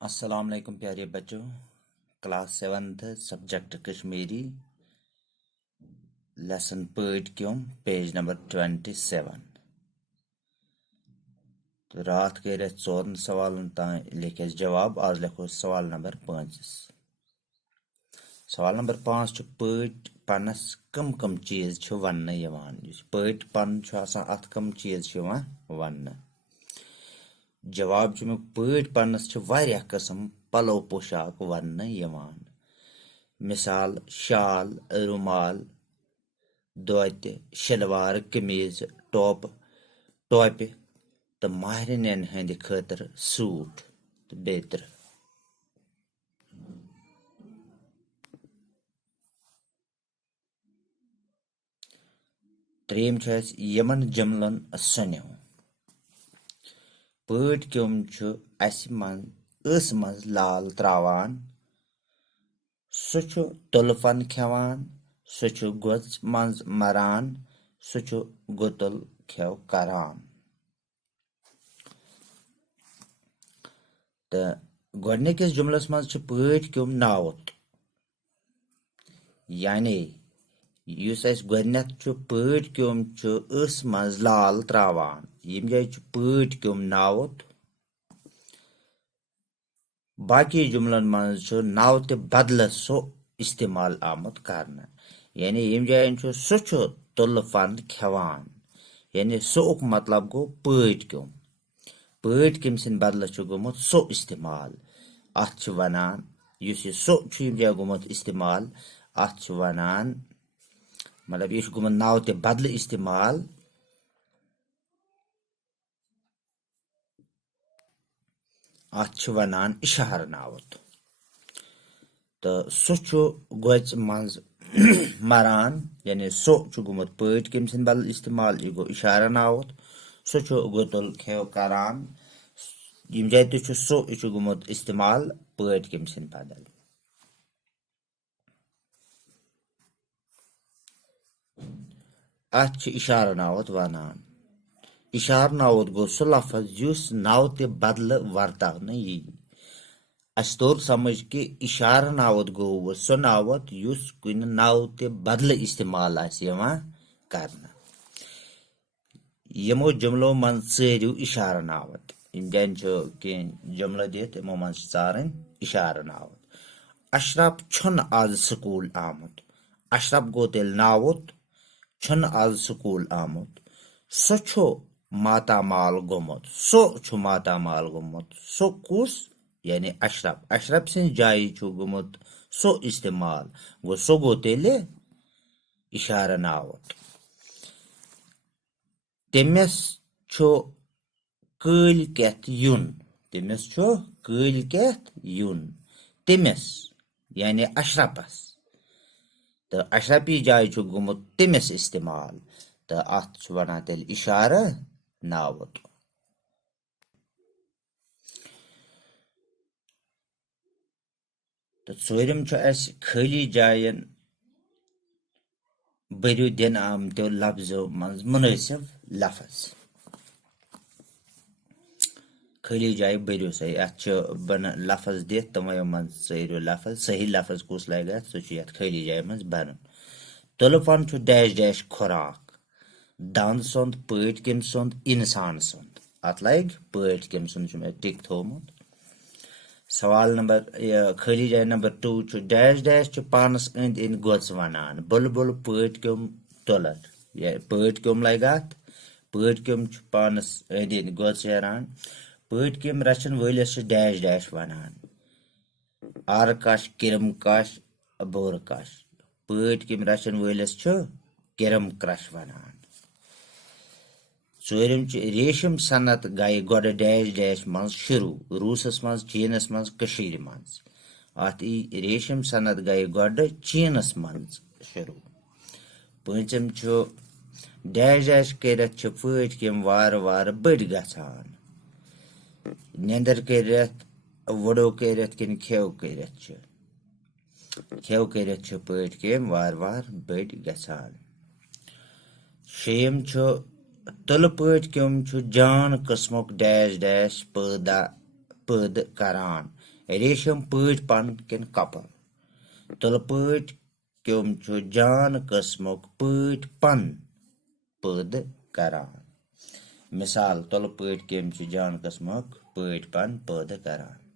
अस्सलाम वालेकुम प्यारे बच्चों। Class 7th subject Kashmiri lesson पढ़ क्यों पेज नंबर 27। तो रात कर 4 सवालन तान लिखे जवाब। आज लिखो सवाल नंबर 5। सवाल नंबर 5 पढ़ पन्नस कम चीज वन पढ़ पन अत कम चीज वन। जवाब पढ़ पन्नस वारिया किस्म पलो पोशाक वन मिसाल शाल रुमाल दोत शलवार कमीज टोपि तो माहरिन हंद खतर सूट तो बेतर। त्रेम यमन जमलन सनो पढ़ क्योम मज लाल त्रावान सह तुलफन खेवान सह गोच मज मरान सह गुतुल खेव करान। तो गोडनिकिस जुमलस मज पढ़ क्योम नावत यानी युस गोडनेथ पढ़ क्योम मज लाल त्रावान यम जाय पढ़ क्योम नावत। बाकी जुमलन मज नावत बदल सो इस्तेमाल आमुत करना यानी यम जाय सह तुलफन खेवान यानी सोक मतलब गो पढ़ क्योम सिंद बदल गोमुत सो इस्तेमाल अत वनान युस यह सो यम जाय गोमुत इस्तेमाल अत वनान मतलब यह गोमुत नावत बदल इस्तेमाल अत वनान इशार नावत। तो सह गोच मज मरान यानी सो गोमुत पढ़ क्योम सिंद बदल इस्तेमाल यह गो इशारा नावत। सह गुतुल खेव करान यम जाय तो सो यह गोमुत इस्तेमाल पढ़ क्योम सिंद बदल। अत इशारा नावत वनान। इशार नावत गो सह लफज युस नावत बदल वर्तावन यी। अस तोर समझ कि इशार नावत गो वो सह नावत युस कुन नावत बदल इस्तेमाल करना। यमो जुमलो मन चेरियो इशार नावत इन जुमल दित यमो मन चारन इशार नावत। अशरफ छुन आज स्कूल आमुत अशरफ गो तेल नावत छुन आज स्कूल आमुत सो मातामाल गोमुत सो मातामाल गोमुत सो कुस यानी अशरफ सिंह जाय गोमुत सो इस्तेमाल गो सो गो तेले इशारा नावत। तमिस कल केथ युन तमिस कल केथ युन तमिस यानी अशरफस तो अशरफी जाय गोमुत तमिस इस्तेमाल तो अत वनान तेल इशारा नावत। तो चोरम खाली जायन बरु दिन आमतो लफ्जों मज मुनासिब लफज खाली जाय बरु सही अत बन लफज दित तमो मन चो लफज सही लफज कुस लगे सह खाली जाय मज बन। तुलफन डैश डैश खुराक दांद सुंद पढ़ क्योम सुंद इंसान सुंद अत लग पढ़ क्योम सुंद टिक थोमुत। सवाल नंबर खाली जाय नंबर 2 डैश डैश पानस अंद अंद गोच वनान बुल बुल पढ़ क्योम तुलर पढ़ क्योम लग अत पढ़ क्योम पानस अंद अंद गोच हेरान पढ़ क्योम रचन वलिस डैश डैश वनान आरकश किरम कश बोर कश पढ़ क्योम रचन वलिस किरम क्रश वनान। चोरम रेशम सनत गई गोड डैश डैश मज शुरू रूसस मज चीनस मज कशीर मज अत रेशम सनत गई गोड चीनस मज शुरू। पंचम डैश डैश करत पढ़ क्योम वार वार बड़ गछान निंदर करत वड़ो करत किन खेव करत पढ़ क्योम वार वार बड़ गछान। शेम तुल पढ़ क्योम जान किस्मुक डैश डैश पैदा پٲدٕ کران ریشم پٲٹھۍ پن کِنہٕ کپر تُلہٕ پٲٹھۍ کیوٚم چھُ جان قٕسمُک پٲٹھۍ پن پٲدٕ کران مثال تُلہٕ پٲٹھۍ کیوٚم چھُ جان قٕسمُک پٲٹھۍ پن پٲدٕ کران